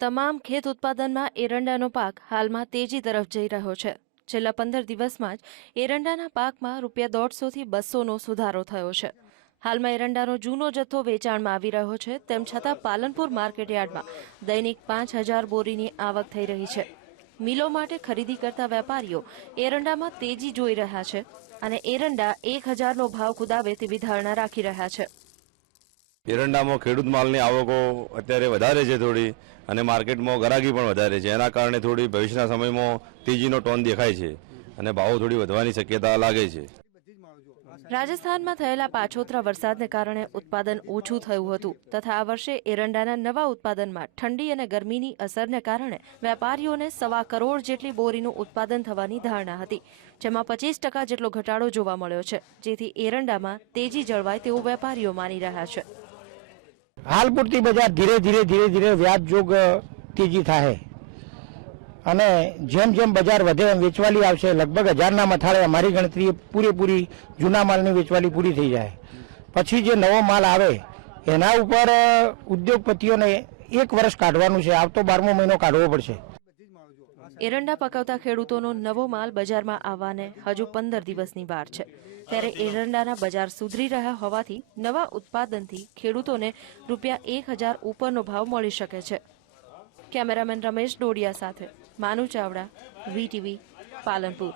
તમામ ખેત ઉત્પાદનમાં એરંડાનો પાક હાલમાં તેજી તરફ જઈ રહ્યો છે. છેલ્લા પંદર દિવસમાં જ એરંડાના પાકમાં રૂપિયા દોઢસોથી બસોનો સુધારો થયો છે. હાલમાં એરંડાનો જૂનો જથ્થો વેચાણમાં આવી રહ્યો છે, તેમ છતાં પાલનપુર માર્કેટયાર્ડમાં દૈનિક પાંચ હજાર બોરીની આવક થઈ રહી છે. મિલો માટે ખરીદી કરતા વેપારીઓ એરંડામાં તેજી જોઈ રહ્યા છે અને એરંડા એક હજારનો ભાવ કુદાવે તેવી ધારણા રાખી રહ્યા છે. એરંડામાં ખેડૂત માલની આવકો અત્યારે વધારે છે થોડી અને માર્કેટમાં ગરાગી પણ વધારે છે. એના કારણે થોડી ભવિષ્યના સમયમાં તેજીનો ટોન દેખાય છે અને ભાવો થોડી વધવાની શક્યતા લાગે છે. રાજસ્થાનમાં થયેલા પાછોતરા વરસાદને કારણે ઉત્પાદન ઓછું થયું હતું તથા આ વર્ષે એરંડાના નવા ઉત્પાદનમાં ઠંડી અને ગરમીની અસરને કારણે વેપારીઓને સવા કરોડ જેટલી બોરીનું ઉત્પાદન થવાની ધારણા હતી, જેમાં પચીસ ટકા જેટલો ઘટાડો જોવા મળ્યો છે, જેથી એરંડામાં તેજી જળવાય તેવું વેપારીઓ માની રહ્યા છે. હાલ પૂરતી બજાર ધીરે ધીરે ધીરે ધીરે વ્યાજજોગ તેજી થાય અને જેમ જેમ બજાર વધે એમ વેચવાલી આવશે. લગભગ હજારના મથાળે અમારી ગણતરી પૂરેપૂરી જૂના માલની વેચવાલી પૂરી થઈ જાય. પછી જે નવો માલ આવે, એના ઉપર ઉદ્યોગપતિઓને એક વર્ષ કાઢવાનું છે. આવતો બારમો મહિનો કાઢવો પડશે. એરંડા પકાવતા ખેડૂતોનો નવો માલ બજારમાં આવવાને હજુ પંદર દિવસની વાર છે. ત્યારે એરંડાના બજાર સુધરી રહ્યા હોવાથી નવા ઉત્પાદનથી ખેડૂતોને રૂપિયા એક હજાર ઉપરનો ભાવ મળી શકે છે. કેમેરામેન રમેશ ડોડિયા સાથે માનુ ચાવડા, વીટીવી, પાલનપુર.